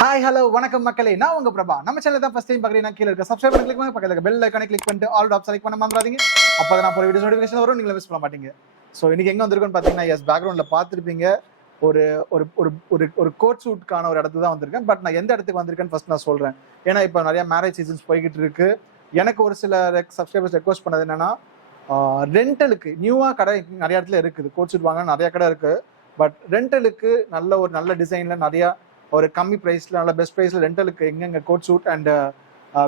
Hi hello வணக்கம் மக்களே, நான் உங்க பிரபா. நம்ம சேனல் தான் ஃபர்ஸ்ட் டைம் பார்க்குறீங்கன்னா கீழே இருக்க சப்ஸ்கிரைப் பண்ணி கிளிக் பண்ணி பக்கத்துல பெல் ஐகானை கிளிக் பண்ணிட்டு ஆல் டாப் செலக்ட் பண்ண மறந்துடாதீங்க. அப்போ நான் ஒரு வீடியோ நோட்டிஃபிகேஷன் வரும், நீங்க மிஸ் பண்ண மாட்டீங்க. ஸோ இன்னைக்கு எங்க வந்திருக்கோன்னு பார்த்தீங்கன்னா, எஸ் பேக்ரவுண்ட்ல பார்த்துருப்பீங்க, ஒரு ஒரு ஒரு ஒரு கோட் ஷூட்கான ஒரு இடத்துக்கு தான் வந்திருக்கேன். பட் நான் எந்த இடத்துக்கு வந்திருக்கேன்னு ஃபர்ஸ்ட் நான் சொல்றேன். ஏன்னா இப்போ நிறைய மேரேஜ் சீசன்ஸ் போய்கிட்டு இருக்கு. எனக்கு ஒரு சில சப்ஸ்கிரைபர்ஸ் ரெக்வஸ்ட் பண்ணது என்னன்னா, ரெண்டலுக்கு நியூவா கடை நிறைய இடத்துல இருக்குது. கோட் ஷூட் வாங்க நிறைய கடை இருக்கு. பட் ரெண்டலுக்கு நல்ல டிசைன்ல நிறைய ஒரு கம்மி ப்ரைஸ்ல நல்ல பெஸ்ட் ப்ரைஸ்ல ரெண்டலுக்கு எங்கெங்க coat suit and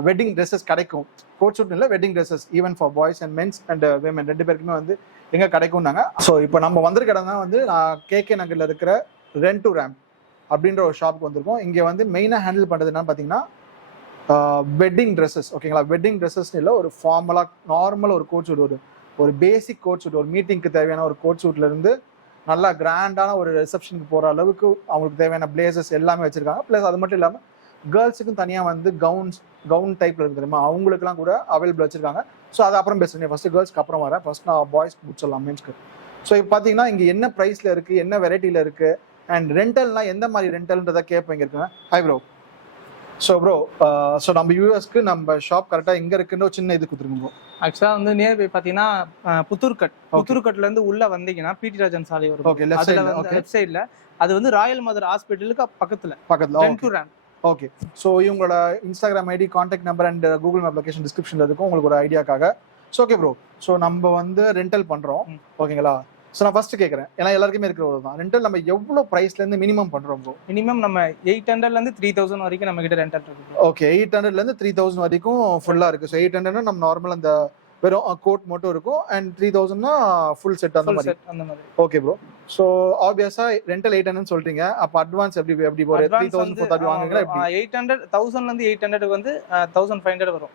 wedding dresses கிடைக்கும். கோட் ஷூட் இல்லை, wedding dresses even for boys and mens and women ரெண்டு பேருக்குமே வந்து எங்க கிடைக்கும்னாங்க. ஸோ இப்போ நம்ம வந்திருக்க இடம் தான் வந்து நான் கேகே நகர்ல இருக்கிற ரெண்ட் டு ரேம்ப் அப்படின்ற ஒரு ஷாப்புக்கு வந்திருக்கோம். இங்கே வந்து மெயினாக ஹேண்டில் பண்ணுறது என்னன்னு பார்த்தீங்கன்னா வெட்டிங் ட்ரெஸ்ஸஸ். ஓகேங்களா, வெட்டிங் ட்ரெஸ்ஸஸ் இல்லை, ஒரு ஃபார்மலாக நார்மல் ஒரு கோட் ஷூட், ஒரு பேசிக் கோட் ஷூட், ஒரு மீட்டிங்க்கு தேவையான ஒரு கோட் ஷூட்ல இருந்து நல்லா கிராண்டான ஒரு ரிசப்ஷனுக்கு போகிற அளவுக்கு அவங்களுக்கு தேவையான பிளேசஸ் எல்லாமே வச்சிருக்காங்க. ப்ளஸ் அது மட்டும் இல்லாமல் கேர்ள்ஸுக்கும் தனியாக வந்து கவுன் டைப்ல இருக்கு தெரியுமா, அவங்களுக்குலாம் கூட அவைலபிள் வச்சிருக்காங்க. ஸோ அது அப்புறம் பேசுறேன், ஃபர்ஸ்ட் கேர்ள்ஸ்க்கு அப்புறம் வரேன். ஃபர்ஸ்ட் நான் பாய்ஸ்க்கு முடிச்சிடலாம், மென்ஸ்க்கு. ஸோ இப்போ பார்த்தீங்கன்னா இங்கே என்ன ப்ரைஸில் இருக்குது, என்ன வெரைட்டியில் இருக்குது, அண்ட் ரெண்டல்னா எந்த மாதிரி ரெண்டல்ன்றதை கேட்பேன் இருக்குங்க. Hi bro. So bro, so நம்ம யூஎஸ்க்கு நம்ம ஷாப் கரெக்டாக எங்கே இருக்குன்னு ஒரு சின்ன இது கொடுத்துருங்க ப்ரோ. ஆக்சுவலா வந்து நியர் பை பாத்தீங்கன்னா புத்தூர்கட்ல இருந்து உள்ள வந்தீங்கன்னா பிடி ராஜன் சாலை வரும். ஓகே, லெஃப்ட் சைடுல அது வந்து ராயல் மதர் ஹாஸ்பிட்டலுக்கு பக்கத்துல rent to ramp. Okay, so இவங்களோட Instagram ID, contact number and Google map location டிஸ்கிரிப்ஷன்ல இருக்கும் உங்களுக்கு ஒரு ஐடியாக்காக. ஸோ ஓகே ப்ரோ, ஸோ நம்ம வந்து ரெண்டல் பண்றோம். ஓகேங்களா, ஸோ நான் ஃபர்ஸ்ட் கேட்குறேன், ஏன்னா எல்லாருக்குமே இருக்கிற ஒரு தான் ரெண்டல். நம்ம எவ்வளோ ப்ரைஸ்ல இருந்து மினிமம் பண்றோம் ப்ரோ? மினிமம் நம்ம 800ல இருந்து 3000 வரைக்கும் நம்ம கிட்ட ரெண்டல் இருக்கு. ஓகே, 800ல இருந்து 3000 வரைக்கும் ஃபுல்லா இருக்கு. ஸோ 800 நம்ம நார்மல் அந்த வெறும் கோட் மட்டும் இருக்கும், அண்ட் 3000னா ஃபுல் செட் அந்த மாதிரி. ஓகே ப்ரோ, ஸோ ஆப்வியஸா ரெண்டல் 800 சொல்றீங்க. அப்ப அட்வான்ஸ் எப்படி போற? 3000 போட்டு வாங்குறீங்களா எப்படி? 800 1000ல இருந்து 800க்கு வந்து 1500 வரும்.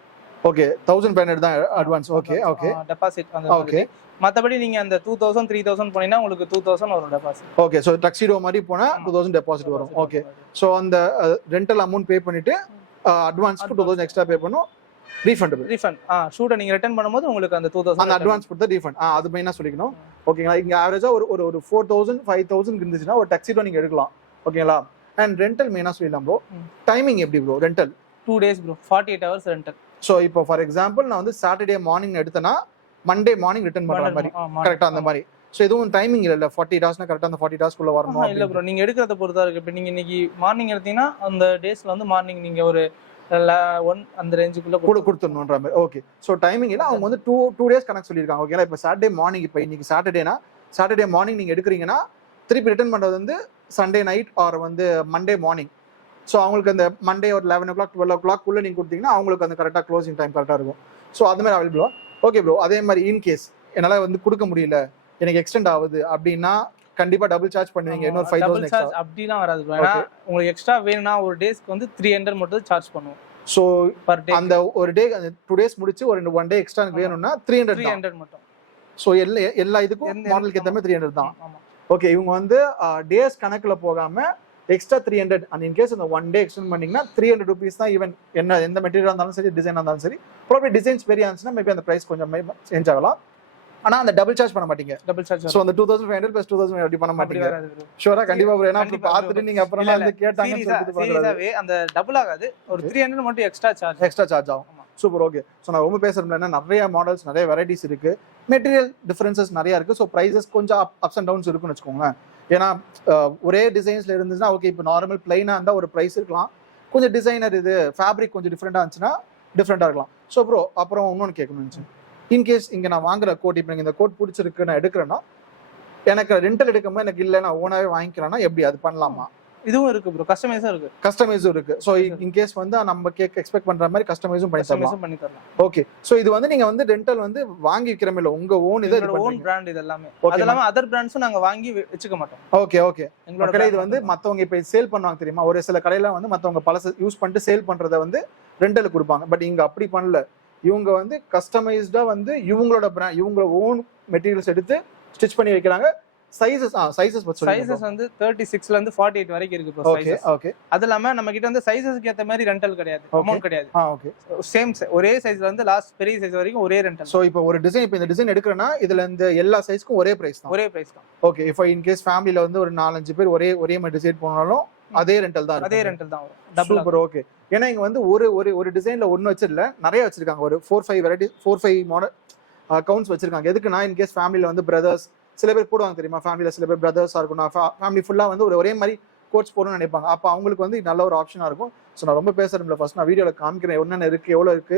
ஓகே, 1500 தான் அட்வான்ஸ். ஓகே ஓகே, டெபாசிட் அந்த. ஓகே, மத்தபடி நீங்க அந்த 2000 3000 போனீங்கன்னா உங்களுக்கு 2000 வரும் டெபாசிட். ஓகே, சோ டக்ஸிடோ மாதிரி போனா 2000 டெபாசிட் வரும். ஓகே, சோ அந்த ரெண்டல் அமௌண்ட் பே பண்ணிட்டு அட்வான்ஸ்க்கு 2000 எக்ஸ்ட்ரா பே பண்ணனும். ரீஃபண்ட் ஷூட்டை நீங்க ரிட்டர்ன் பண்ணும்போது உங்களுக்கு அந்த 2000 அந்த அட்வான்ஸ் கொடுத்தா ரீஃபண்ட். அது மெயினா சொல்லிக்கணும். ஓகேங்களா, இங்க ஆவரேஜா ஒரு 4000 5000 இருந்துச்சுன்னா ஒரு டக்ஸிடோ நீங்க எடுக்கலாம். ஓகேங்களா, அண்ட் ரெண்டல் மெயினா சொல்லிடலாம் ப்ரோ. டைமிங் எப்படி bro rental? 2 days bro, 48 hours rental. So இப்போ ஃபார் எக்ஸாம்பிள் நான் வந்து சாட்டர்டே மார்னிங் எடுத்தேன்னா மண்டே மார்னிங் ரிட்டர்ன் பண்ற மாதிரி கரெக்டா அந்த மாதிரி. ஸோ எதுவும் டைமிங் இல்லை, 48 hours கரெக்டாக அந்த 48 hours வரணும் இல்லை ப்ரோ. நீங்க எடுக்கிறத பொறுத்தா இருக்கு. இப்போ நீங்க இன்னைக்கு மார்னிங் எடுத்தீங்கன்னா அந்த டேஸ்ல வந்து மார்னிங் நீங்க ஒரு 1 அந்த ரேஞ்சுக்குள்ள கொடுத்துடணுன்ற மாதிரி. ஓகே, ஸோ டைமிங் இல்லை, அவங்க வந்து டூ டேஸ் கணக்கு சொல்லியிருக்காங்க. ஓகேங்களா, இப்போ சாட்டர்டே மார்னிங், இப்போ இன்னைக்கு சாட்டர்டே மார்னிங் நீங்க எடுக்கிறீங்கன்னா திருப்பி ரிட்டர்ன் பண்றது வந்து சண்டே நைட் ஆர் வந்து மண்டே மார்னிங். ஸோ அவங்களுக்கு அந்த மண்டே ஒரு 11 o'clock 12 o'clock உள்ள நீங்க கொடுத்தீங்கன்னா அவங்களுக்கு அந்த கரெக்டாக க்ளோசிங் டைம் கரெக்டாக இருக்கும். ஸோ அது மாதிரி அவைலபிளா? ஓகே ப்ரோ, அதே மாதிரி இன்கேஸ் என்னால் வந்து கொடுக்க முடியல, எனக்கு எக்ஸ்டெண்ட் ஆகுது அப்படின்னா கண்டிப்பா டபுள் சார்ஜ் பண்ணுவீங்க? இன்னொரு 5000 எக்ஸ்ட்ரா அப்படிலாம் வராது. ஏன்னா உங்களுக்கு எக்ஸ்ட்ரா வேணும்னா ஒரு டேஸ்க்கு வந்து 300 மட்டும் சார்ஜ் பண்ணுவோம். ஸோ அந்த ஒரு டே 2 days முடிச்சு ஒரு 1 day எக்ஸ்ட்ரா வேணும்னா 300 மட்டும். ஸோ எல்லா இதுக்கும் மாடலுக்கு ஏற்ற மாதிரி 300 தான். ஓகே, இவங்க வந்து டேஸ் கணக்குல போகாம எக்ஸ்ட்ரா 300 அண்ட் இன்கேஸ் அந்த 1 day எக்ஸ்டெண்ட் பண்ணீங்கன்னா 300 rupees தான். ஈவன் எந்த மெட்டீரியல் இருந்தாலும் சரி, டிசைன் இருந்தாலும் சரி, ப்ராப்ளி டிசைன்ஸ் பெரிய இருந்துச்சுன்னா மேபி அந்த பிரைஸ் கொஞ்சம் சேஞ்ச் ஆகலாம். ஆனா அந்த டபுள் சார்ஜ் பண்ண மாட்டீங்க. Double charge. சோ அந்த 2500 + 2000 அப்படி பண்ண மாட்டீங்க. ஷூரா? கண்டிப்பா ப்ரோ. ஏன்னா அப்படி பார்த்துட்டு நீங்க அப்புறம் வந்து கேட்டாங்கன்னு சொல்லிட்டு சீரியஸாவே அந்த டபுள் ஆகாது, ஒரு 300 மட்டும் எக்ஸ்ட்ரா சார்ஜ் ஆகும். சூப்பர். ஓகே, ஸோ நான் ரொம்ப பேசுறேன், நிறைய மாடல்ஸ் நிறைய வெரைட்டிஸ் இருக்கு, மெட்டீரியல் டிஃபரன்சஸ் நிறைய இருக்கு. ஸோ ப்ரைஸஸ் கொஞ்சம் அப்ஸ் அண்ட் டவுன்ஸ் இருக்குன்னு வச்சுக்கோங்க. ஏன்னா ஒரே டிசைன்ஸ்ல இருந்துச்சுன்னா ஓகே, இப்போ நார்மல் பிளைனா இருந்தா ஒரு ப்ரைஸ் இருக்கலாம், கொஞ்சம் டிசைனர் இது ஃபேப்ரிக் கொஞ்சம் டிஃப்ரெண்டா இருந்துச்சுன்னா டிஃப்ரெண்டா இருக்கலாம். ஸோ ப்ரோ, அப்புறம் இன்னொன்று கேட்கணும்னு, இன்கேஸ் இங்க நான் வாங்குற கோட், இப்போ இந்த கோட் பிடிச்சிருக்கு நான் எடுக்கிறேன்னா, எனக்கு ரெண்டல் எடுக்கும்போது எனக்கு இல்லை நான் ஓனாவே வாங்கிக்கிறேன்னா எப்படி, அது பண்ணலாமா? இதுவும் இருக்கு ப்ரோ, கஸ்டமைஸும் இருக்கு. சோ இன் கேஸ் வந்து நம்ம எக்ஸ்பெக்ட் பண்ற மாதிரி கஸ்டமைஸும் பண்ணி தரலாம். ஓகே, சோ இது வந்து நீங்க வந்து ரெண்டல் வந்து வாங்கி விக்கிறமே இல்ல, உங்க ஓன் இது ஓன் பிராண்ட் இது எல்லாமே. அதெல்லாம் அதர் பிராண்ட்ஸும் நாங்க வாங்கி வெச்சுக்க மாட்டோம். ஓகே ஓகே, எங்களோட இது வந்து மத்தவங்க இப்ப சேல் பண்ணுவாங்க தெரியுமா, ஒரு சில கடையில வந்து மத்தவங்க பழச யூஸ் பண்ணிட்டு சேல் பண்றத வந்து ரெண்டலுக்கு கொடுப்பாங்க. பட் இங்க அப்படி பண்ணல, இவங்க வந்து கஸ்டமைஸ்டா வந்து இவங்களோட பிராண்ட், இவங்களோட ஓன் மெட்டீரியல்ஸ் எடுத்து ஸ்டிச் பண்ணி வைக்கிறாங்க. சைஸஸ் வந்து 36 ல இருந்து 48 வரைக்கும் இருக்கு ப்ரோ சைஸஸ். ஓகே, அது இல்லாம நம்ம கிட்ட வந்து சைஸஸ்க்கு ஏத்த மாதிரி ரெண்டல் கிடையாது, அமௌண்ட் கிடையாது. ஓகே, சேம் ஒரே சைஸ்ல இருந்து லாஸ்ட் பெரிய சைஸ் வரைக்கும் ஒரே ரெண்டல். சோ இப்போ ஒரு டிசைன், இப்போ இந்த டிசைன் எடுக்கறேன்னா இதுல இந்த எல்லா சைஸ்க்கும் ஒரே பிரைஸ் தான். ஒரே பிரைஸ் தான். ஓகே, இப்போ இன் கேஸ் ஃபேமிலில வந்து ஒரு 4-5 பேர் ஒரே மாதிரி டிசைன் பண்ணாலும் அதே ரெண்டல் தான் அதே ரெண்டல் தான் வரும். Super okay. ஏன்னா இங்க வந்து ஒரு டிசைன்ல ஒன்னு வச்சிடல, நிறைய வச்சிருக்காங்க. ஒரு 4-5 வெரைட்டி 4-5 மாடல் கவுண்ட்ஸ் வச்சிருக்காங்க. எதுக்குன்னா இன் கேஸ் ஃபேமிலில வந்து பிரதர்ஸ் சில பேர் போடுவாங்க தெரியுமா, ஃபேமிலில சில பேர் பிரதர்ஸா இருக்கணும், ஃபேமிலி ஃபுல்லா வந்து ஒரே மாதிரி கோட்ஸ் போடணும்னு நினைப்பாங்க. அப்போ அவங்களுக்கு வந்து நல்ல ஒரு ஆப்ஷனா இருக்கும். ஸோ நான் ரொம்ப பேசுறேன், ஃபர்ஸ்ட் நான் வீடியோல காமிக்கிறேன் என்னென்ன இருக்கு, எவ்வளவு இருக்கு.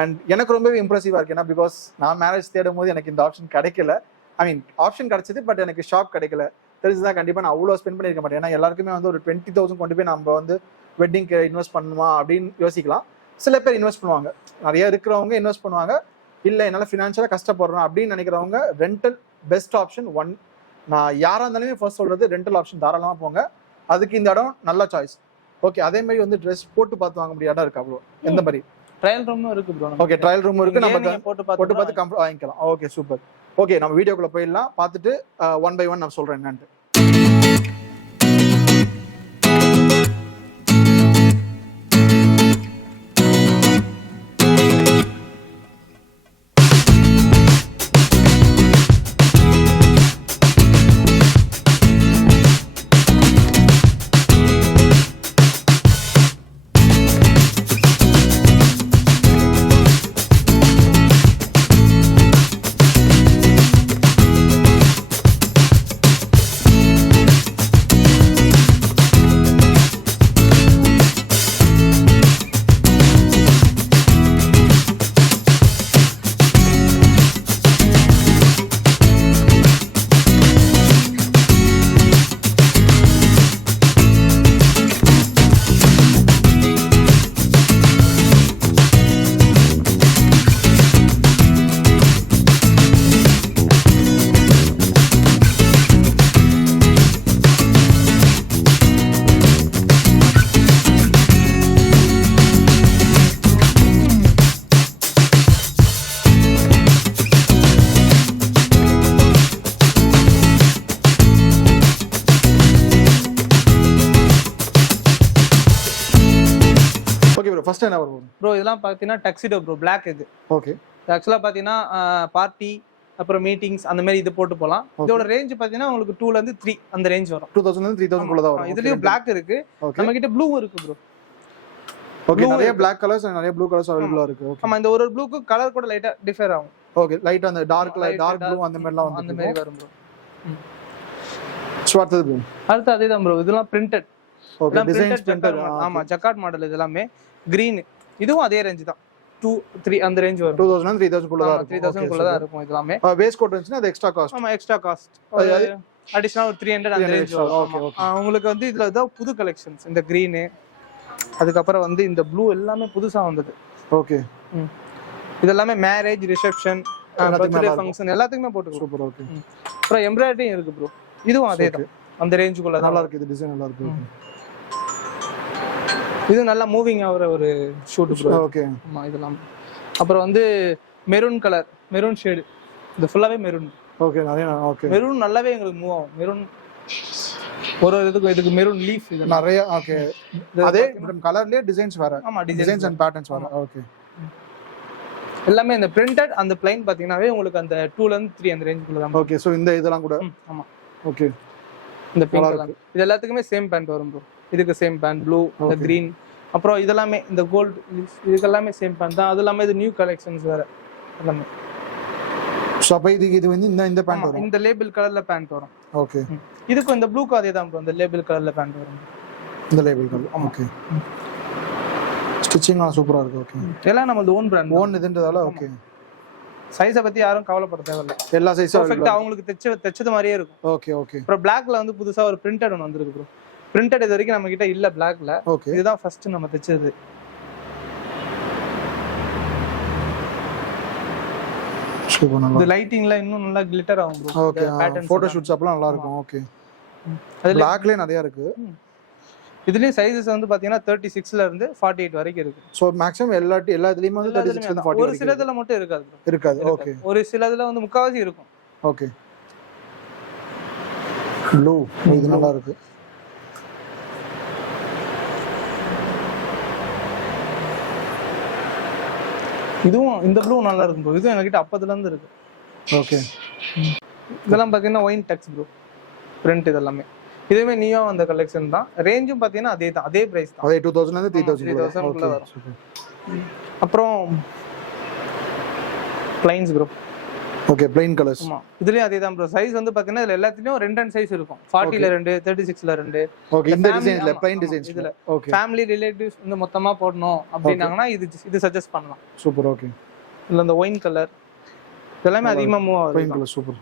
அண்ட் எனக்கு ரொம்பவே இம்ப்ரெசிவா இருக்கு. ஏன்னா பிகாஸ் நான் மேரேஜ் தேடும் போது எனக்கு இந்த ஆப்ஷன் கிடைக்கல. ஐ மீன் ஆப்ஷன் கிடைச்சது, பட் எனக்கு ஷாப் கிடைக்கல. தெரிஞ்சுதான் கண்டிப்பா நான் அவ்வளோ ஸ்பெண்ட் பண்ணிருக்க மாட்டேன். ஏன்னா எல்லாருக்குமே வந்து ஒரு 20,000 கொண்டு போய் நம்ம வந்து வெட்டிங்க்கு இன்வெஸ்ட் பண்ணுமா அப்படின்னு யோசிக்கலாம். சில பேர் இன்வெஸ்ட் பண்ணுவாங்க, நிறைய இருக்கிறவங்க இன்வெஸ்ட் பண்ணுவாங்க. இல்லை என்னால் ஃபினான்ஷியலாக கஷ்டப்படுறோம் அப்படின்னு நினைக்கிறவங்க ரெண்டல் பெஸ்ட் ஆப்ஷன். நான் யாராக இருந்தாலுமே ஃபர்ஸ்ட் சொல்றது ரெண்டல் ஆப்ஷன் தாராளமாக போங்க. அதுக்கு இந்த இடம் நல்ல சாய்ஸ். ஓகே, அதே மாதிரி வந்து ட்ரெஸ் போட்டு பார்த்து வாங்க முடிய இடம் இருக்கு. அவ்வளோ எந்த மாதிரி ட்ரையல் ரூமும் இருக்கு ப்ரோ. ஓகே, ட்ரையல் ரூம் இருக்கு, நம்ம போட்டு பார்த்து கம்ஃபர்ட் வாங்கிக்கலாம். Okay super. ஓகே, நம்ம வீடியோக்குள்ள போயிடலாம். பார்த்துட்டு 1 by 1 நான் சொல்றேன் என்னன்ட்டு. ஃபர்ஸ்ட் என்ன வரும் ப்ரோ? இதெல்லாம் பார்த்தீங்கன்னா டக்ஸிடோ ப்ரோ, பிளாக். இது ஓகே. ஆக்சுவலாக பார்த்தீங்கன்னா பார்ட்டி அப்புறம் மீட்டிங்ஸ் அந்த மாதிரி இது போட்டு போகலாம். இதோட ரேஞ்ச் பார்த்தீங்கன்னா உங்களுக்கு 2ல இருந்து 3 அந்த ரேஞ்ச் வரும். 2000 இருந்து 3000 குள்ள தான் வரும். இதுலயும் பிளாக் இருக்கு, நம்ம கிட்ட ப்ளூ இருக்கு ப்ரோ. ஓகே, நிறைய பிளாக் கலர்ஸ் நிறைய ப்ளூ கலர்ஸ் அவைலபிளா இருக்கு. ஓகே, ஆமா. இந்த ஒரு ப்ளூக்கு கலர் கூட லைட்டா டிஃபர் ஆகும். ஓகே, லைட் அந்த டார்க் ப்ளூ அந்த மாதிரிலாம் வந்து அந்த மாதிரி வரும் ப்ரோ. ஸ்வார்ட் ப்ளூ அடுத்து அதேதான் ப்ரோ. இதெல்லாம் பிரிண்டட். Okay, designs printed. ஆமா, ஜக்கார்ட் மாடல். இது எல்லாமே கிரீன். இதுவும் அதே ரேஞ்ச் தான், 2-3 அந்த ரேஞ்ச் வரும். 2000 and 3000 குள்ள தான் இருக்கும். 3000 குள்ள தான் இருக்கும். இதெல்லாம் பேஸ் கோட் இருந்துச்சுனா அது எக்ஸ்ட்ரா காஸ்ட். ஆமா, எக்ஸ்ட்ரா காஸ்ட். அடிஷனல் ஒரு 300 அந்த ரேஞ்ச் வரும். Okay okay. உங்களுக்கு வந்து இதுல தான் புது கலெக்ஷன்ஸ். இந்த கிரீன், அதுக்கு அப்புறம் வந்து இந்த ப்ளூ எல்லாமே புதுசா வந்தது. ஓகே. இதெல்லாம் மேரேஜ், ரிசெப்ஷன், பர்த்டே ஃபங்க்ஷன் எல்லாத்துக்குமே போட்டுக்கலாம். சூப்பர். ஓகே. அப்புறம் எம்ப்ராய்டரி இருக்கு ப்ரோ. இதுவும் அதே தான், அந்த ரேஞ்சுக்குள்ள நல்லா இருக்கு. இது டிசைன் நல்லா இருக்கு. இது நல்லா மூவிங் ஆகுற ஒரு ஷூட் ப்ரோ. ஓகே. ஆமா, இதெல்லாம். அப்புறம் வந்து மெரூன் கலர், மெரூன் ஷேடு. இது ஃபுல்லாவே மெரூன். ஓகே, நிறைய. ஓகே, மெரூன் நல்லாவே எங்களுக்கு மூவ் ஆகும். மெரூன் ஒரு இதுக்கு மெரூன் லீஃப் இது நிறைய. ஓகே, அதே கலர்லயே டிசைன்ஸ் வர. ஆமா, டிசைன்ஸ் அண்ட் பேட்டர்ன்ஸ் வர. ஓகே. எல்லாமே இந்த பிரிண்டட் அந்த ப்ளைன் பாத்தீங்கன்னாவே உங்களுக்கு அந்த 2ல இருந்து 3 அந்த ரேஞ்சுக்குள்ள தான். ஓகே, சோ இந்த இதெல்லாம் கூட. ஆமா. ஓகே, இந்த பிங்க் கலர் இது எல்லாத்துக்குமே சேம் பேண்ட் வரும் ப்ரோ. இதுக்கு சேம் பேண்ட், ப்ளூ, இந்த கிரீன், அப்புறம் இதெல்லாமே இந்த கோல்ட், இதுக்கு எல்லாமே சேம் பேண்ட் தான். அது எல்லாமே இது நியூ கலெக்ஷன்ஸ் வேற எல்லாமே. சோ அப்ப இது வந்து இந்த பேண்ட் வரும். இந்த லேபிள் கலர்ல பேண்ட் வரும். ஓகே. இதுக்கு இந்த ப்ளூக்கு அதே தான் ப்ரோ, இந்த லேபிள் கலர்ல பேண்ட் வரும். இந்த லேபிள் கலர். ஓகே. ஸ்டிச்சிங்லாம் சூப்பரா இருக்கு. ஓகே, எல்லாம் நம்ம ஓன் பிராண்ட், ஓன் இதுன்றதால. ஓகே, சைஸை பத்தி யாரும் கவலைப்பட தேவையில்ல. எல்லா சைஸும் பெர்ஃபெக்ட்டா அவங்களுக்கு தைச்சது மாதிரியே இருக்கும். Okay okay. அப்புறம் பிளாக்ல வந்து புதுசா ஒரு பிரிண்டட் ஒன்று வந்திருக்கு ப்ரோ. பிரிண்டட் இது வரைக்கும் நம்ம கிட்ட இல்ல பிளாக்ல. ஓகே, இதுதான் ஃபர்ஸ்ட் நம்ம தைச்சது. இந்த லைட்டிங்ல இன்னும் நல்லா கிளிட்டர் ஆகும் ப்ரோ. ஓகே, போட்டோ ஷூட்ஸ் அப்பலாம் நல்லா இருக்கும். ஓகே, அது பிளாக்லயே நிறைய இருக்கு. இதுலயே சைஸஸ் வந்து பாத்தீங்கன்னா 36ல இருந்து 48 வரைக்கும் இருக்கு. சோ மேக்ஸிமம் எல்லா இதுலயும் வந்து 36 ல 40 ஒரு சிலதுல மட்டும் இருக்காது. இருக்காது. ஓகே, ஒரு சிலதுல வந்து முக்காவாசி இருக்கும். ஓகே. ப்ளூ இது நல்லா இருக்கு. இதுவும் இந்த ப்ளூ நல்லா இருக்கும் ப்ரோ. இதுவும் எங்ககிட்ட அப்பத்துல இருந்து இருக்கு. ஓகே. இதெல்லாம் பாத்தீங்கன்னா ஒயின் டெக்ஸ் ப்ரோ. பிரிண்ட் இதெல்லாமே இதுவுமே நியோ அந்த கலெக்ஷன் தான். ரேஞ்சும் பாத்தீங்கன்னா அதே பிரைஸ் தான். அதே 2000 ல இருந்து 3000 குள்ள வரும். அப்புறம் plains bro. Okay, plain colours. ஆமா, இதுலயும் அதே தான் ப்ரோ. சைஸ் வந்து பாத்தீங்கன்னா இதுல எல்லாத்துலயும் 2 சைஸ் இருக்கும். 40 ல 2, 36 ல 2. ஓகே, இந்த டிசைன்ல plain டிசைன்ஸ் இதுல. ஓகே, ஃபேமிலி ரிலேட்டிவ்ஸ் இந்த மொத்தமா போடணும் அப்படினாங்கன்னா இது சஜஸ்ட் பண்ணலாம். சூப்பர். ஓகே, இல்ல அந்த ஒயின் கலர் இதெல்லாம் அதிகமா மூவ் ஆகுது. Wine colour super.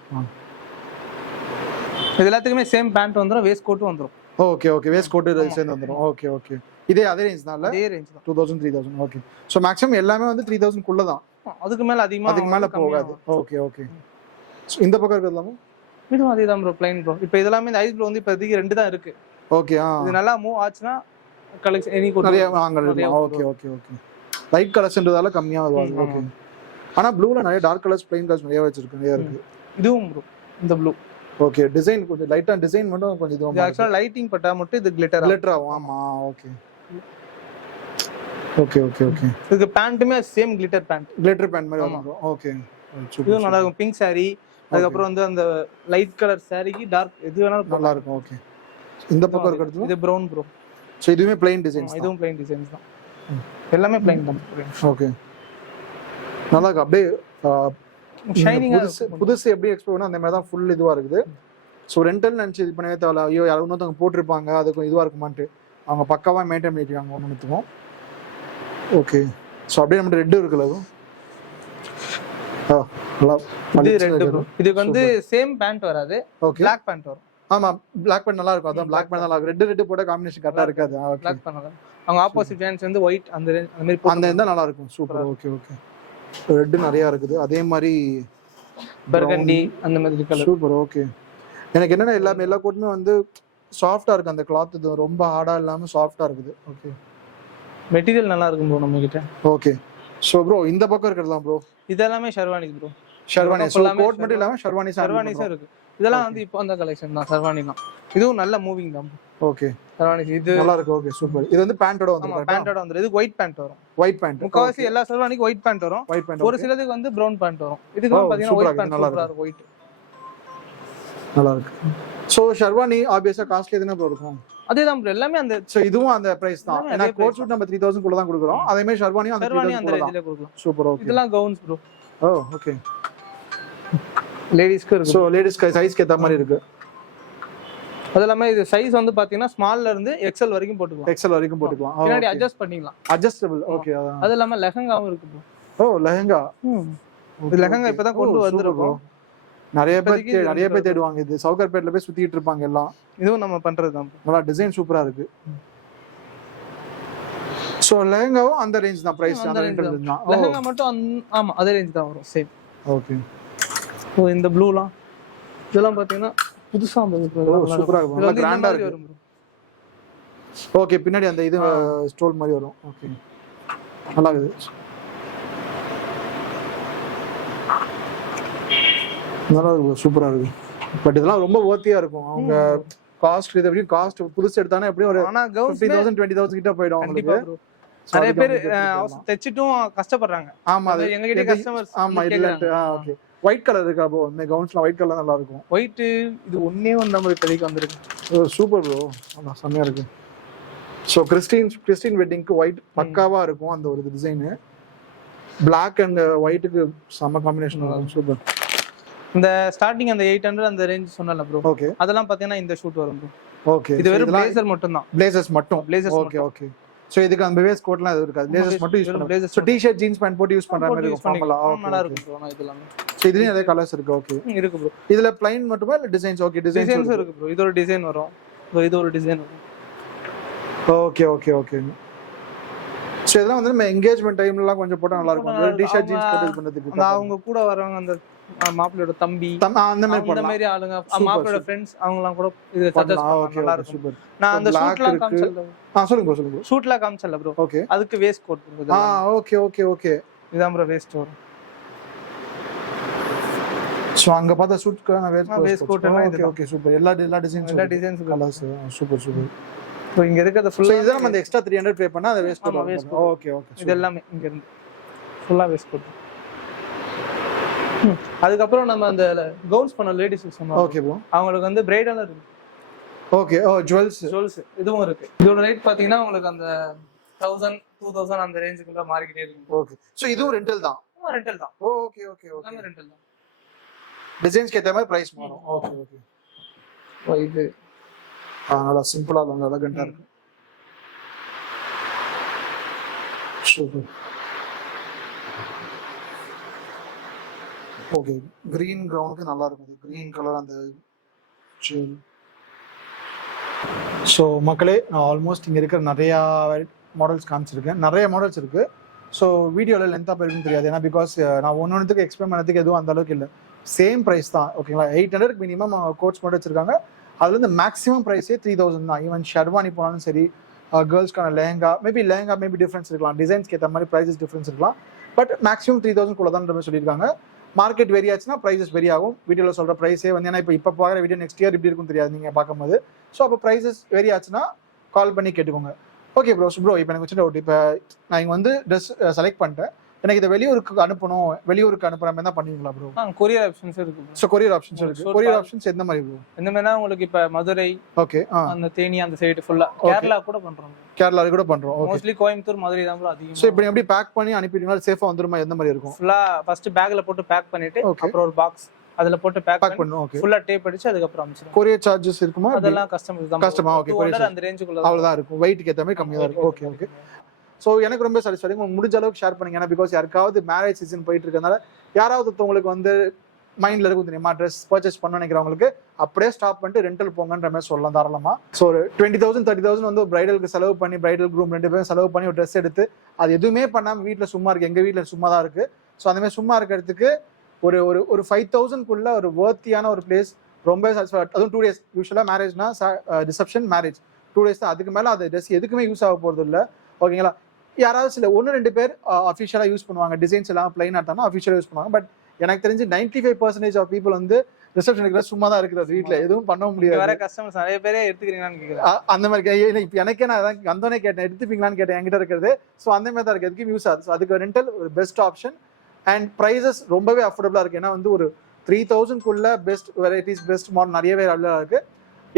இது எல்லாத்துக்குமே சேம் பேண்ட் வந்துரும், வேஸ்ட் கோட் வந்துரும். ஓகே ஓகே, வேஸ்ட் கோட் சேர்ந்து வந்துரும். ஓகே ஓகே, அதே ரேஞ்ச் தான். அதே ரேஞ்ச் தான், 2000 3000. ஓகே, சோ மேக்ஸிமம் எல்லாமே வந்து 3000 குள்ள தான். அதுக்கு மேல அதிகமா போகாது. ஓகே ஓகே, சோ இந்த பக்கம் இருக்குதுலாமா? இதுவும் அதே தான் ப்ரோ, ப்ளைன் ப்ரோ. இப்போ இதெல்லாம் இந்த ஐஸ் ப்ளூ வந்து இப்போதைக்கு 2 தான் இருக்கு. ஓகே, இது நல்லா மூவ் ஆச்சுனா கலெக்ஷன் எனி கோட் நிறைய வாங்கலாம். ஓகே ஓகே ஓகே, லைட் கலர்ஸ்ன்றதால கம்மியா வருது. ஓகே, ஆனா ப்ளூல நிறைய டார்க் கலர்ஸ், ப்ளைன் கலர்ஸ் நிறைய இருக்கு. இதுவும் ப்ரோ இந்த ப்ளூ. ஓகே, டிசைன் கொஞ்சம் லைட்டா டிசைன் மட்டும் கொஞ்சம் இதுவும் ஆக்சுவலா லைட்டிங் பட்டா மட்டும் இது கிளிட்டர் ஆகும். ஆமா, ஓகே ஓகே ஓகே ஓகே. இதுக்கு பேண்ட்டுமே சேம் கிளிட்டர் பேண்ட் மாதிரி வரும். ஓகே, இது நல்லா இருக்கும். பிங்க் saree, அதுக்கு அப்புறம் வந்து அந்த லைட் கலர் சாரிக்கு டார்க் எது வேணாலும் நல்லா இருக்கும். ஓகே, இந்த பக்கம் இருக்குது இது பிரவுன் ப்ரோ. சோ இதுவுமே plain டிசைன்ஸ். இதுவும் plain டிசைன்ஸ் தான். எல்லாமே plain தான். ஓகே, நல்லா இருக்கு. அப்படியே ஷைனிங்கா புதுசு எப்படி எக்ஸ்போர்ட் பண்ணா அந்த மாதிரி தான் ஃபுல் இதுவா இருக்குது. சோ ரெண்டல் நினைச்சு இது பண்ணவே தேவையில்ல. ஐயோ யாரும் இன்னொருத்தவங்க போட்டிருப்பாங்க அதுக்கு இதுவா இருக்குமான்ட்டு அவங்க பக்காவா மெயின்டைன் பண்ணிருக்காங்க ஒண்ணுத்துக்கும். ஓகே, சோ அப்படியே நம்ம ரெட் இருக்குல்ல, இது ரெட் ப்ரோ. இதுக்கு வந்து சேம் பேண்ட் வராது, Black பேண்ட் வரும். ஆமா, Black பேண்ட் நல்லா இருக்கும். அதான் Black பேண்ட் நல்லா இருக்கும். ரெட் போட காம்பினேஷன் கரெக்ட்டா இருக்காது. Black பேண்ட் நல்லா. அவங்க ஆப்போசிட் ஃபேன்ஸ் வந்து ஒயிட் அந்த மாதிரி அந்த இருந்தா நல்லா இருக்கும். சூப்பர். ஓகே ஓகே, ரெட் நிறைய இருக்குது. அதே மாதிரி பர்கண்டி அந்த மாதிரி கலர். சூப்பர். ஓகே, எனக்கு என்னன்னா எல்லா கோட்டுமே வந்து சாஃப்ட்டா இருக்கு. அந்த கிளாத் இது ரொம்ப ஹார்டா இல்லாம சாஃப்ட்டா இருக்குது. ஓகே, மெட்டீரியல் நல்லா இருக்கும் ப்ரோ நம்ம கிட்ட. ஓகே, சோ ப்ரோ இந்த பக்கம் இருக்குறதா ப்ரோ? இதெல்லாம் ஷெர்வானிஸ் ப்ரோ. ஷெர்வானி கோட் மட்டும் இல்லாம ஷெர்வானிஸும் இருக்கு. இதெல்லாம் வந்து இப்போ அந்த கலெக்ஷன் தான் ஷெர்வானிலாம். இதுவும் நல்ல மூவிங் தான். ஓகே, ஷெர்வானிஸ் இது நல்லா இருக்கு. Okay, super. இது வந்து பேண்டோட வந்துரும். பேண்டோட வந்துரும். இது ஒயிட் பேண்ட் வரும். ஒயிட் பேண்ட் முக்காவாசி எல்லா ஷெர்வானிக்கு ஒயிட் பேண்ட் வரும். ஒரு சிலதுக்கு வந்து பிரவுன் பேண்ட் வரும். இதுக்கு பாத்தீங்கன்னா ஒயிட் பேண்ட் நல்லா இருக்கு. ஒயிட் நல்லா இருக்கு. சோ ஷெர்வானி ஆப்வியஸா காஸ்ட்லி எதுனா ப்ரோ இருக்கும்? அதேதான் ப்ரோ, எல்லாமே அந்த. சோ இதுவும் அந்த பிரைஸ் தான். ஏன்னா கோட் சூட் நம்ம 3000 குள்ள தான் கொடுக்குறோம். அதே மாதிரி ஷெர்வானியும் அந்த 3000 குள்ள தான் கொடுக்குறோம். சூப்பர். ஓகே, இதெல்லாம் கவுன்ஸ் ப்ரோ. ஓ ஓகே, லேடிஸ்க்கு இருக்கு. சோ லேடிஸ்க்கு சைஸ்க்கு ஏத்த மாதிரி இருக்கு. அதெல்லாம் இது சைஸ் வந்து பாத்தீங்கன்னா ஸ்மால்ல இருந்து XL வரைக்கும் போட்டுக்கலாம். XL வரைக்கும் போட்டுக்கலாம். பின்னாடி அட்ஜஸ்ட் பண்ணிக்கலாம். அட்ஜஸ்டபிள். ஓகே, அது இல்லாம லெஹங்காவும் இருக்கு ப்ரோ. ஓ லெஹங்கா. இது லெஹங்கா இப்பதான் கொண்டு வந்திருக்கோம். நிறைய பேர் தேடுவாங்க. இது சவுகர்பேட்ல போய் சுத்திட்டு இருப்பாங்க எல்லாம். இதுவும் நம்ம பண்றதுதான். நல்லா டிசைன் சூப்பரா இருக்கு. சோ லெஹங்காவும் அந்த ரேஞ்ச் தான் பிரைஸ். அந்த ரேஞ்ச் தான். லெஹங்கா மட்டும் ஆமா அதே ரேஞ்ச் தான் வரும். சேம். ஓகே, ஓ இந்த ப்ளூலாம் இதெல்லாம் பாத்தீங்கன்னா புதுசா வந்திருக்கு. சூப்பரா இருக்கு. நல்லா கிராண்டா இருக்கு. ஓகே, பின்னாடி அந்த இது ஸ்டோல் மாதிரி வரும். ஓகே, நல்லா இருக்கு. நல்லா இருக்கு, சூப்பரா இருக்கு. பட் இதெல்லாம் ரொம்ப வர்த்தியா இருக்கும். அவங்க காஸ்ட் இது எப்படி காஸ்ட் புதுசு எடுத்தானே எப்படி ஒரு 50,000 20,000 கிட்ட போயிடும் உங்களுக்கு. நிறைய பேர் தைச்சிட்டும் கஷ்டப்படுறாங்க. ஆமா, அது எங்க கிட்ட கஸ்டமர்ஸ். ஆமா இல்ல. ஓகே, ஒயிட் கலர் இருக்கா ப்ரோ? இந்த கவுன்ஸ்லாம் ஒயிட் கலர் நல்லா இருக்கும். ஒயிட் இது ஒண்ணே ஒண்ணு நம்ம கடைக்கு வந்திருக்கு. சூப்பர் ப்ரோ, நல்லா செமையா இருக்கு. சோ கிறிஸ்டின் வெட்டிங்க்கு ஒயிட் பக்காவா இருக்கும். அந்த ஒரு டிசைன் Black and ஒயிட்க்கு செம காம்பினேஷன் இருக்கும். சூப்பர். இந்த ஸ்டார்டிங் அந்த 800 அந்த ரேஞ்ச் சொன்னல ப்ரோ. ஓகே, அதெல்லாம் பாத்தீங்கன்னா இந்த ஷூட் வரும் ப்ரோ. ஓகே, இது வெறும் பிளேசர் மட்டும் தான். பிளேசர்ஸ் மட்டும். ஓகே ஓகே, சோ இதுக்கு அந்த வேஸ்ட் கோட்லாம் எதுவும் இருக்காது. பிளேசர்ஸ் மட்டும் யூஸ் பண்ணலாம். சோ டி-ஷர்ட் ஜீன்ஸ் பேண்ட் போட்டு யூஸ் பண்ற மாதிரி இருக்கும். ஃபார்மலா நல்லா இருக்கும் ப்ரோ. இதெல்லாம் சோ இதுலயும் அதே கலர்ஸ் இருக்கு. ஓகே, இருக்கு ப்ரோ. இதுல ப்ளைன் மட்டுமா இல்ல டிசைன்ஸ்? ஓகே, டிசைன்ஸ் இருக்கு ப்ரோ. இது ஒரு டிசைன் வரும். இது ஒரு டிசைன் வரும். Okay okay okay. சோ இதெல்லாம் வந்து நம்ம என்கேஜ்மென்ட் டைம்லலாம் கொஞ்சம் போட்டா நல்லா இருக்கும். டி-ஷர்ட் ஜீன்ஸ் போட்டு இது பண்றதுக்கு. அவங்க கூட வரவங்க அந்த மாப்பிளையோட தம்பி அந்த மாதிரி ஆளுங்க, மாப்பிளையோட ஃப்ரெண்ட்ஸ் அவங்கலாம் கூட இது சஜஸ்ட் பண்ணலாம். நல்லா இருக்கும். சூப்பர். நான் அந்த ஷூட்லாம் காமிச்சல. சொல்லுங்க. ஷூட்லாம் காமிச்சல ப்ரோ. ஓகே, அதுக்கு waste code bro. Okay okay okay, இதான் ப்ரோ வேஸ்ட் வரும். சோ அங்க பார்த்தா ஷூட்க்கான வேஸ்ட் கோட் எல்லாம் ஓகே ஓகே, சூப்பர். எல்லா designs colours super super. So இங்க இருக்கிறது ஃபுல்லா இத நம்ம அந்த எக்ஸ்ட்ரா 300 பே பண்ணா அது வேஸ்ட் கோட். ஓகே ஓகே, இது எல்லாமே இங்க இருந்து ஃபுல்லா வேஸ்ட் கோட். அதுக்கு அப்புறம் நம்ம அந்த கவுன்ஸ் பண்ண லேடிஸ் சொன்னோம். Okay bro. அவங்களுக்கு வந்து பிரைடல் இருக்கு. ஓகே. ஓ ஜுவல்ஸ். இதுவும் இருக்கு. இதோட ரேட் பாத்தீங்கன்னா உங்களுக்கு அந்த 1000 2000 அந்த ரேஞ்சுக்குள்ள மார்க்கெட் இருக்கு. ஓகே. சோ இதுவும் ரெண்டல் தான். ரெண்டல் தான். Okay okay okay. எல்லாமே ரெண்டல் தான். டிசைன்ஸ்க்கு ஏத்த மாதிரி பிரைஸ் மாறும். Okay okay. இது நல்லா சிம்பிளா நல்லா எலகண்டா இருக்கு. சூப்பர். ஓகே. கிரீன் கிரவுண்டுக்கு நல்லா இருக்கும். கிரீன் கலர் அந்த செயின். ஸோ மக்களே, நான் ஆல்மோஸ்ட் இங்கே இருக்கிற நிறையா மாடல்ஸ் காமிச்சிருக்கேன். நிறைய மாடல்ஸ் இருக்குது. ஸோ வீடியோவில் லென்த்தாக போயிருக்குன்னு தெரியாது. ஏன்னா பிகாஸ் நான் ஒன்றுத்துக்கு எக்ஸ்பிளைன் பண்ணதுக்கு எதுவும் அந்த அளவுக்கு இல்லை. சேம் ப்ரைஸ் தான். ஓகேங்களா? 800 மினிமம் கோட்ஸ் மட்டும் வச்சிருக்காங்க. அதுலேருந்து மேக்ஸிமம் ப்ரைஸே 3000 தான். ஈவன் ஷெர்வானி போனாலும் சரி, கேர்ள்ஸ்க்கான லெஹங்கா மேபி டிஃப்ரென்ஸ் இருக்கலாம். டிசைன்ஸ்க்கு ஏற்ற மாதிரி ப்ரைஸஸ் டிஃப்ரென்ஸ் இருக்கலாம். பட் மேக்ஸிமம் 3000 கூட தான் சொல்லியிருக்காங்க. மார்க்கெட் வெரி ஆச்சுன்னா ப்ரைஸஸ் வெரி ஆகும். வீடியோவில் சொல்கிற ப்ரைஸே வந்து ஏன்னா இப்போ பார்க்குற வீடியோ நெக்ஸ்ட் இயர் இப்படி இருக்குன்னு தெரியாது நீங்கள் பார்க்கும்போது. ஸோ அப்போ ப்ரைஸஸ் வெரி ஆச்சுன்னா கால் பண்ணி கேட்டுக்கோங்க. Okay bro. இப்போ எனக்கு வச்சுட்டு டவுட். இப்போ நான் இங்கே வந்து ட்ரெஸ் செலக்ட் பண்ணிட்டேன். எனக்கு இதை வெளியூருக்கு அனுப்பணும், வெளியூருக்கு அனுப்புற மாதிரி தான் பண்ணுவீங்களா ப்ரோ? கொரியர் ஆப்ஷன்ஸ் இருக்கு. ஸோ கொரியர் ஆப்ஷன்ஸ் இருக்கு. கொரியர் ஆப்ஷன்ஸ் எந்த மாதிரி ப்ரோ? எந்த மாதிரினா உங்களுக்கு இப்போ மதுரை, ஓகே, அந்த தேனி அந்த சைடு ஃபுல்லா, கேரளா கூட பண்றோம். கேரளால கூட பண்றோம். ஓகே. மோஸ்ட்லி கோயம்புத்தூர், மதுரை தான் ப்ரோ அதிகம். ஸோ இப்போ எப்படி பேக் பண்ணி அனுப்பிட்டீங்களா? சேஃபா வந்துருமா? எந்த மாதிரி இருக்கும்? ஃபுல்லா ஃபர்ஸ்ட் பேக்ல போட்டு பேக் பண்ணிட்டு அப்புறம் ஒரு பாக்ஸ் அதுல போட்டு பேக் பண்ணுவோம். ஓகே. ஃபுல்லா டேப் அடிச்சு அதுக்கு அப்புறம் அனுப்பிச்சிடுவோம். கொரியர் சார்ஜஸ் இருக்குமா? அதெல்லாம் கஸ்டமர் தான். கஸ்டமர். ஓகே. கொரியர் அந்த ரேஞ்சுக்குள்ள அவ்வளவுதான் இருக்கும். வெயிட்க்கு ஏத்த மாதிரி கம்மியா இருக்கும். Okay okay. ஸோ எனக்கு ரொம்ப சாட்டிஸ்ஃபைங். உங்களுக்கு முடிஞ்ச அளவுக்கு ஷேர் பண்ணுங்க. ஏன்னா பிகாஸ் யாருக்காவது மேரேஜ் சீசன் போயிட்டு இருக்கனால யாராவது ஒருத்தவங்களுக்கு வந்து மைண்ட்ல இருக்கும் தெரியுமா, ட்ரெஸ் பர்ச்சேஸ் பண்ண நினைக்கிறவங்களுக்கு அப்படியே ஸ்டாப் பண்ணிட்டு ரெண்டல் போங்கன்ற மாதிரி சொல்லலாம் தாராளமா. ஸோ ஒரு 20,000 30,000 வந்து பிரைடலுக்கு செலவு பண்ணி, பிரைடல் குரூம் 2 பேரும் செலவு பண்ணி ஒரு ட்ரெஸ் எடுத்து அது எதுவுமே பண்ணாம வீட்டில் சும்மா இருக்கு. எங்க வீட்டில் சும்மா தான் இருக்கு. ஸோ அந்த மாதிரி சும்மா இருக்கிறதுக்கு ஒரு ஒரு 5,000க்குள்ள ஒரு வர்த்தியான ஒரு பிளேஸ் ரொம்ப சாட்டிஸ்ஃபை. அதுவும் 2 days. யூஸ்வலாக மேரேஜ்னா ரிசப்ஷன், மேரேஜ் 2 days தான். அதுக்கு மேலே அது ட்ரெஸ் எதுக்குமே யூஸ் ஆக போகிறது இல்லை. ஓகேங்களா? யாராவது சில 1-2 பேர் அஃபிஷியலாக யூஸ் பண்ணுவாங்க. டிசைன்ஸ் எல்லாம் பிளைன் ஆட்டானா அஃபிஷியலாக யூஸ் பண்ணுவாங்க. பட் எனக்கு தெரிஞ்சு 95% ஆஃப் பீப்புள் வந்து ரிசப்ஷனுக்கு சும்மா தான் இருக்கிறது. வீட்டில் எதுவும் பண்ண முடியாது. வேற கஸ்டமர்ஸ் நிறைய பேரே எடுத்துக்கிறீங்களான்னு கேட்குறேன். அந்த மாதிரி இப்போ எனக்கே நான் வந்தோடனே கேட்டேன், எடுத்துப்பீங்களான்னு கேட்டேன் என்கிட்ட இருக்கிறது. ஸோ அந்த மாதிரி தான் இருக்குது. எதுக்கும் யூஸ் ஆகுது. ஸோ அதுக்கு ரெண்டல் ஒரு பெஸ்ட் ஆப்ஷன். அண்ட் ப்ரைஸஸ் ரொம்பவே அஃபோர்டபுளாக இருக்குது. ஏன்னா வந்து ஒரு 3000க்குள்ள பெஸ்ட் வெரைட்டிஸ், பெஸ்ட் மாடல் நிறையவே அவைலபிளாக இருக்குது.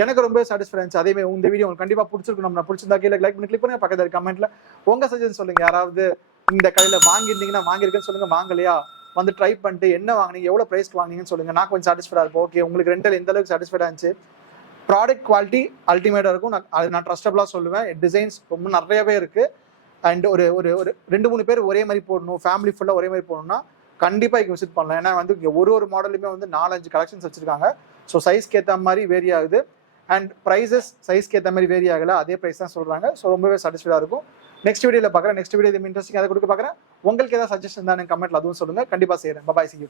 எனக்கு ரொம்ப சாட்டிஸ்ஃபை இருந்துச்சு. அதே மாதிரி இந்த வீடியோ உங்களுக்கு கண்டிப்பாக பிடிச்சிருக்கும். நம்ம பிடிச்சிருந்தா கீழே லைக் பண்ணி கிளிக் பண்ணி பக்கத்தில் கமெண்ட்ல உங்கள் சஜஷன் சொல்லுங்க. யாராவது இந்த கடையில் வாங்கியிருந்தீங்கன்னா வாங்கியிருக்கேன்னு சொல்லுங்க. வாங்கலையா வந்து ட்ரை பண்ணிட்டு என்ன வாங்கினீங்க, எவ்வளோ ப்ரைஸ்க்கு வாங்கினீங்கன்னு சொல்லுங்க. நான் கொஞ்சம் சாட்டிஸ்ஃபைடாக இருப்போம். ஓகே, உங்களுக்கு ரெண்டல் எந்த அளவுக்கு சாட்டிஸ்ஃபைடாக இருந்துச்சு. ப்ராடக்ட் குவாலிட்டி அல்டிமேட்டாக இருக்கும். நான் ட்ரஸ்டபுளாக சொல்லுவேன். டிசைன்ஸ் ரொம்ப நிறையவே இருக்குது. அண்ட் ஒரு ஒரு 2-3 பேர் ஒரே மாதிரி போடணும், ஃபேமிலி ஃபுல்லாக ஒரே மாதிரி போடணும்னா கண்டிப்பாக இங்கே விசிட் பண்ணலாம். ஏன்னா வந்து இங்கே ஒரு மாடலுமே வந்து 4-5 கலெக்ஷன்ஸ் வச்சிருக்காங்க. ஸோ சைஸ்க்கு ஏற்ற மாதிரி வேரி ஆகுது. அண்ட் ப்ரைஸஸ் சைஸ்க்கு ஏற்ற மாதிரி வேரி ஆகலை, அதே ப்ரைஸ் தான் சொல்கிறாங்க. ஸோ ரொம்பவே சாட்டிஸ்ஃபைடாக இருக்கும். நெக்ஸ்ட் வீடியோவில் பார்க்குறேன். நெக்ஸ்ட் வீடியோ இன்ட்ரெஸ்டிங் அதை கொடுக்க பார்க்குறேன். உங்களுக்கு ஏதாவது சஜஷன் தான் கமெண்ட்ல அதுவும் சொல்லுங்கள். கண்டிப்பாக செய்கிறேன். பாய். See you.